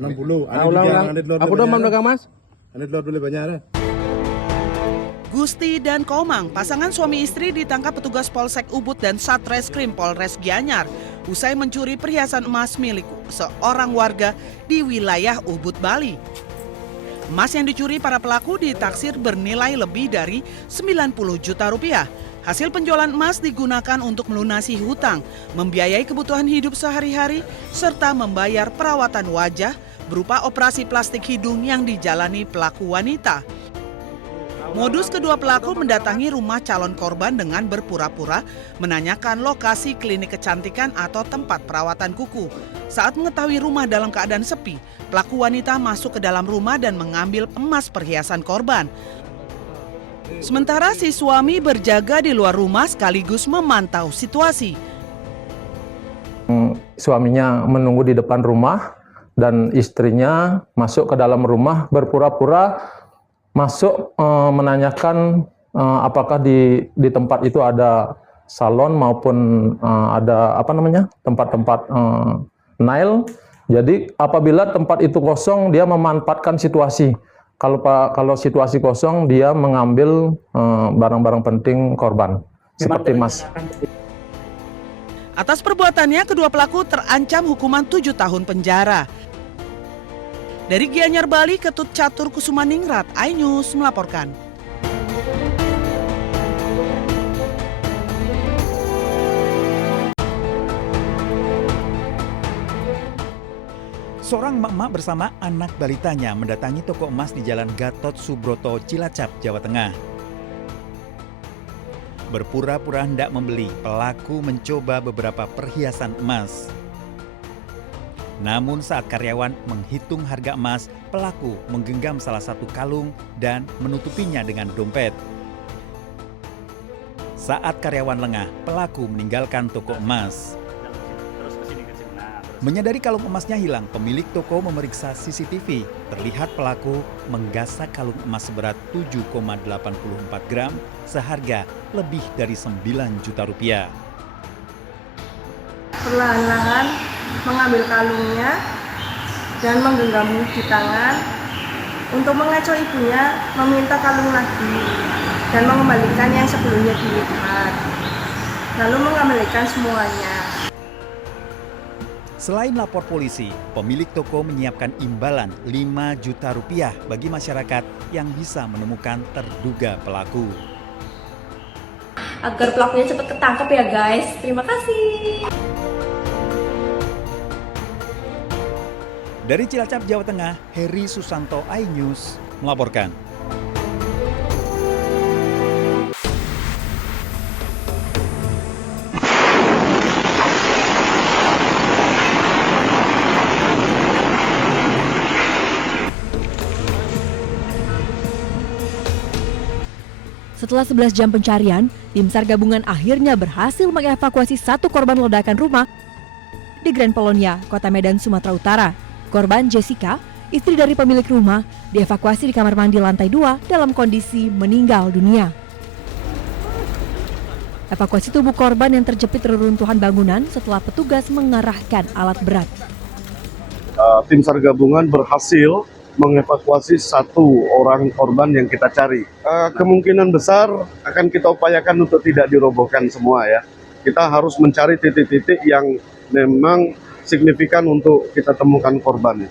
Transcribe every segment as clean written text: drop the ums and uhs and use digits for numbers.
60. Ulang-ulang. Aku udah belakang Mas. Anit Lord boleh banyak. Gusti dan Komang, pasangan suami istri ditangkap petugas Polsek Ubud dan Satreskrim Polres Gianyar usai mencuri perhiasan emas milik seorang warga di wilayah Ubud, Bali. Emas yang dicuri para pelaku ditaksir bernilai lebih dari 90 juta rupiah. Hasil penjualan emas digunakan untuk melunasi hutang, membiayai kebutuhan hidup sehari-hari, serta membayar perawatan wajah berupa operasi plastik hidung yang dijalani pelaku wanita. Modus kedua pelaku mendatangi rumah calon korban dengan berpura-pura menanyakan lokasi klinik kecantikan atau tempat perawatan kuku. Saat mengetahui rumah dalam keadaan sepi, pelaku wanita masuk ke dalam rumah dan mengambil emas perhiasan korban. Sementara si suami berjaga di luar rumah sekaligus memantau situasi. Suaminya menunggu di depan rumah dan istrinya masuk ke dalam rumah berpura-pura masuk menanyakan apakah di tempat itu ada salon maupun ada tempat-tempat nail. Jadi apabila tempat itu kosong, dia memanfaatkan situasi. Kalau situasi kosong, dia mengambil barang-barang penting korban seperti emas. Atas perbuatannya, kedua pelaku terancam hukuman 7 tahun penjara. Dari Gianyar, Bali, Ketut Catur Kusumaningrat, iNews melaporkan. Seorang emak-emak bersama anak balitanya mendatangi toko emas di Jalan Gatot Subroto, Cilacap, Jawa Tengah. Berpura-pura hendak membeli, pelaku mencoba beberapa perhiasan emas. Namun saat karyawan menghitung harga emas, pelaku menggenggam salah satu kalung dan menutupinya dengan dompet. Saat karyawan lengah, pelaku meninggalkan toko emas. Menyadari kalung emasnya hilang, pemilik toko memeriksa CCTV. Terlihat pelaku menggasak kalung emas seberat 7,84 gram seharga lebih dari 9 juta rupiah. Perlahan-lahan mengambil kalungnya dan menggenggam di tangan untuk mengacu ibunya meminta kalung lagi dan mengembalikan yang sebelumnya dilipat, lalu mengembalikan semuanya. Selain lapor polisi, pemilik toko menyiapkan imbalan 5 juta rupiah bagi masyarakat yang bisa menemukan terduga pelaku. Agar pelakunya cepat ketangkep ya guys. Terima kasih. Dari Cilacap, Jawa Tengah, Heri Susanto, iNews melaporkan. Setelah 11 jam pencarian, tim SAR gabungan akhirnya berhasil mengevakuasi satu korban ledakan rumah di Grand Polonia, Kota Medan, Sumatera Utara. Korban Jessica, istri dari pemilik rumah, dievakuasi di kamar mandi lantai 2 dalam kondisi meninggal dunia. Evakuasi tubuh korban yang terjepit reruntuhan bangunan setelah petugas mengarahkan alat berat. Tim SAR gabungan berhasil mengevakuasi satu orang korban yang kita cari. Kemungkinan besar akan kita upayakan untuk tidak dirobohkan semua ya. Kita harus mencari titik-titik yang memang signifikan untuk kita temukan korbannya.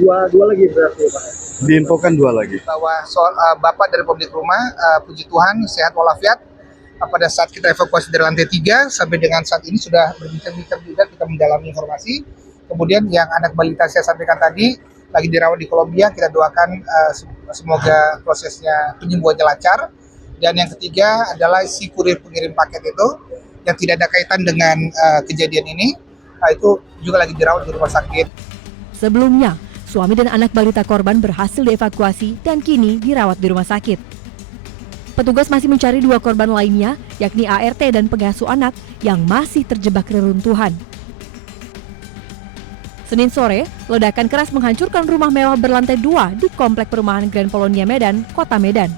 Dua lagi berarti Pak? Diinfokan 2 lagi. Bahwa soal Bapak dari pemilik rumah, puji Tuhan sehat walafiat. Pada saat kita evakuasi dari lantai 3 sampai dengan saat ini sudah berbincang-bincang juga, kita mendalami informasi. Kemudian yang anak balita saya sampaikan tadi lagi dirawat di Kolombia, kita doakan semoga prosesnya penyembuhannya lancar. Dan yang ketiga adalah si kurir pengirim paket itu yang tidak ada kaitan dengan kejadian ini, itu juga lagi dirawat di rumah sakit. Sebelumnya, suami dan anak balita korban berhasil dievakuasi dan kini dirawat di rumah sakit. Petugas masih mencari 2 korban lainnya, yakni ART dan pengasuh anak yang masih terjebak reruntuhan. Senin sore, ledakan keras menghancurkan rumah mewah berlantai 2 di Komplek Perumahan Grand Polonia Medan, Kota Medan.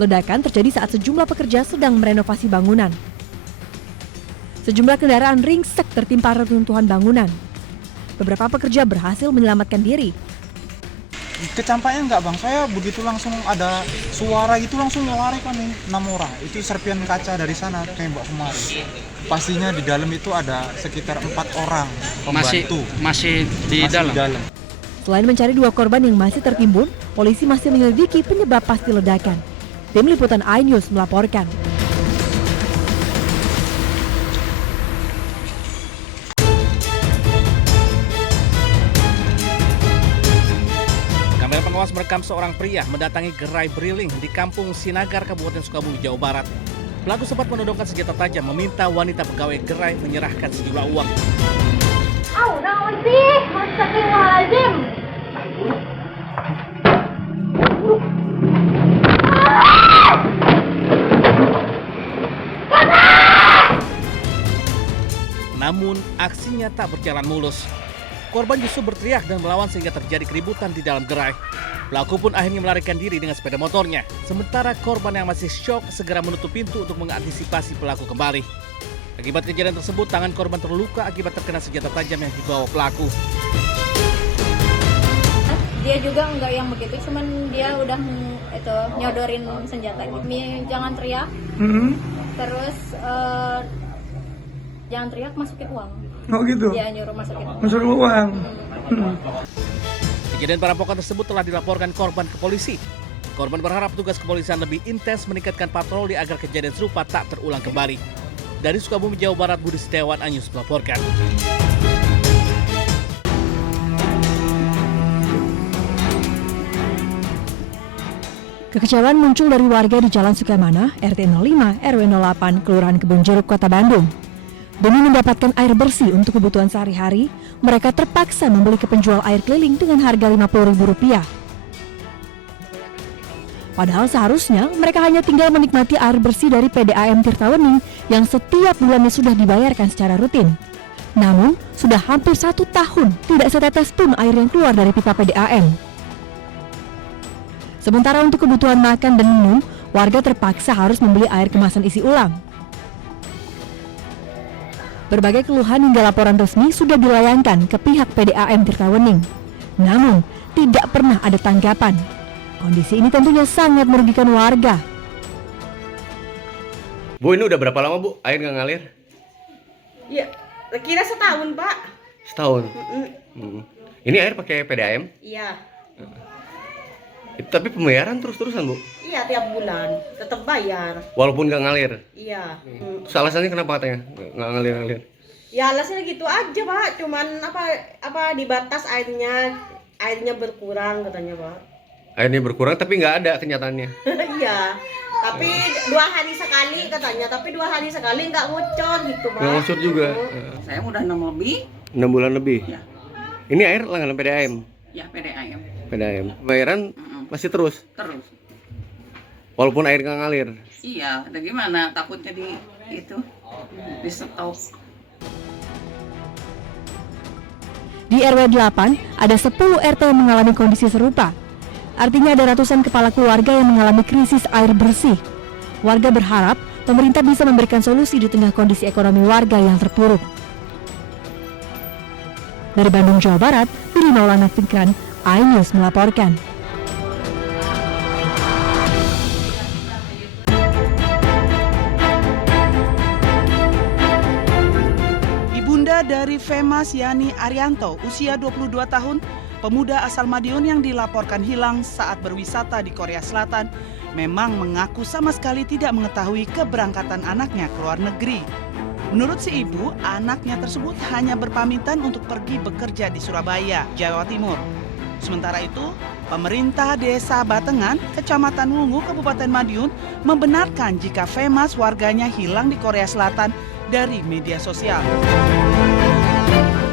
Ledakan terjadi saat sejumlah pekerja sedang merenovasi bangunan. Sejumlah kendaraan ringsek tertimpa reruntuhan bangunan. Beberapa pekerja berhasil menyelamatkan diri. Kecampaknya enggak bang, saya begitu langsung ada suara itu langsung melarikan nih 6 orang. Itu serpian kaca dari sana tembak kemari. Pastinya di dalam itu ada sekitar 4 orang pembantu. Masih di dalam. Selain mencari 2 korban yang masih tertimbun, polisi masih menyelidiki penyebab pasti ledakan. Tim Liputan iNews melaporkan. Kamera pengawas merekam seorang pria mendatangi gerai Briling di Kampung Sinagar, Kabupaten Sukabumi, Jawa Barat. Pelaku sempat menodongkan senjata tajam meminta wanita pegawai gerai menyerahkan sejumlah uang. Naon sih? Astagfirullahaladzim. Namun aksinya tak berjalan mulus. Korban justru berteriak dan melawan sehingga terjadi keributan di dalam gerai. Pelaku pun akhirnya melarikan diri dengan sepeda motornya. Sementara korban yang masih syok segera menutup pintu untuk mengantisipasi pelaku kembali. Akibat kejadian tersebut, tangan korban terluka akibat terkena senjata tajam yang dibawa pelaku. Dia juga enggak yang begitu, cuman dia udah nyodorin senjata gitu. Jangan teriak. Terus jangan teriak, masukin uang. Oh gitu. Dia nyuruh masukin uang. Masukin uang. Kejadian perampokan tersebut telah dilaporkan korban ke polisi. Korban berharap petugas kepolisian lebih intens meningkatkan patroli agar kejadian serupa tak terulang kembali. Dari Sukabumi, Jawa Barat, Budi Setiawan, iNews melaporkan. Kekecewaan muncul dari warga di Jalan Sukamana, RT 05, RW 08, Kelurahan Kebonjeruk, Kota Bandung. Demi mendapatkan air bersih untuk kebutuhan sehari-hari, mereka terpaksa membeli ke penjual air keliling dengan harga Rp50.000. Padahal seharusnya mereka hanya tinggal menikmati air bersih dari PDAM Tirtawening yang setiap bulannya sudah dibayarkan secara rutin. Namun, sudah hampir 1 tahun tidak setetes pun air yang keluar dari pipa PDAM. Sementara untuk kebutuhan makan dan minum, warga terpaksa harus membeli air kemasan isi ulang. Berbagai keluhan hingga laporan resmi sudah dilayangkan ke pihak PDAM Tirtawening. Namun, tidak pernah ada tanggapan. Kondisi ini tentunya sangat merugikan warga. Bu, ini udah berapa lama Bu air nggak ngalir? Ya, kira setahun Pak. Setahun? Ini air pakai PDAM? Iya. Tapi pembayaran terus-terusan Bu? Iya, tiap bulan tetap bayar. Walaupun nggak ngalir? Iya. Terus alasannya kenapa katanya nggak ngalir-ngalir? Ya alasannya gitu aja Pak, cuman apa dibatas airnya berkurang katanya Pak. Airnya berkurang tapi nggak ada kenyataannya? Iya, tapi 2 hari sekali katanya, tapi 2 hari sekali nggak ngocor gitu Pak. Nggak ngocor juga? Saya udah 6 lebih. 6 bulan lebih? Ya. Ini air langganan PDAM? Ya, PDAM. PDAM. Pembayaran masih terus? Terus. Walaupun air nggak ngalir? Iya, ada gimana? Takutnya di stop. Di RW 8, ada 10 RT yang mengalami kondisi serupa. Artinya ada ratusan kepala keluarga yang mengalami krisis air bersih. Warga berharap pemerintah bisa memberikan solusi di tengah kondisi ekonomi warga yang terpuruk. Dari Bandung, Jawa Barat, Budi Maulana Fikran, iNews melaporkan. Ibunda dari Femas Yani Arianto, usia 22 tahun, pemuda asal Madiun yang dilaporkan hilang saat berwisata di Korea Selatan, memang mengaku sama sekali tidak mengetahui keberangkatan anaknya ke luar negeri. Menurut si ibu, anaknya tersebut hanya berpamitan untuk pergi bekerja di Surabaya, Jawa Timur. Sementara itu, pemerintah Desa Batengan, Kecamatan Wungu, Kabupaten Madiun, membenarkan jika Femas warganya hilang di Korea Selatan dari media sosial.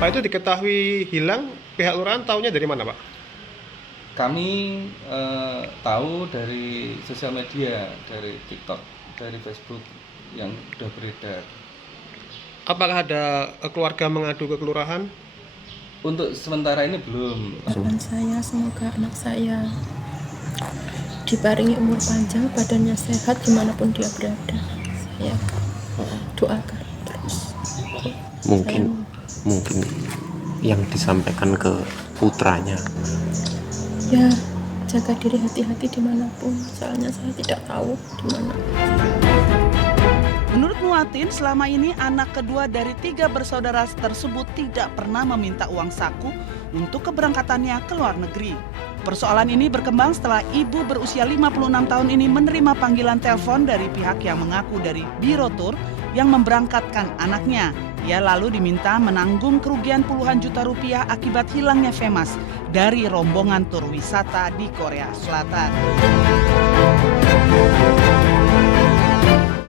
Pak, itu diketahui hilang, pihak lurahan tahunya dari mana Pak? Kami tahu dari sosial media, dari TikTok, dari Facebook yang sudah beredar. Apakah ada keluarga mengadu ke kelurahan? Untuk sementara ini belum. Harapan saya semoga anak saya diparingi umur panjang, badannya sehat dimanapun dia berada. Saya doakan terus. Mungkin yang disampaikan ke putranya. Ya, jaga diri, hati-hati dimanapun. Soalnya saya tidak tahu di mana. Menurut Muatin, selama ini anak kedua dari 3 bersaudara tersebut tidak pernah meminta uang saku untuk keberangkatannya ke luar negeri. Persoalan ini berkembang setelah ibu berusia 56 tahun ini menerima panggilan telepon dari pihak yang mengaku dari Biro Tur yang memberangkatkan anaknya. Ia lalu diminta menanggung kerugian puluhan juta rupiah akibat hilangnya Femas dari rombongan tur wisata di Korea Selatan.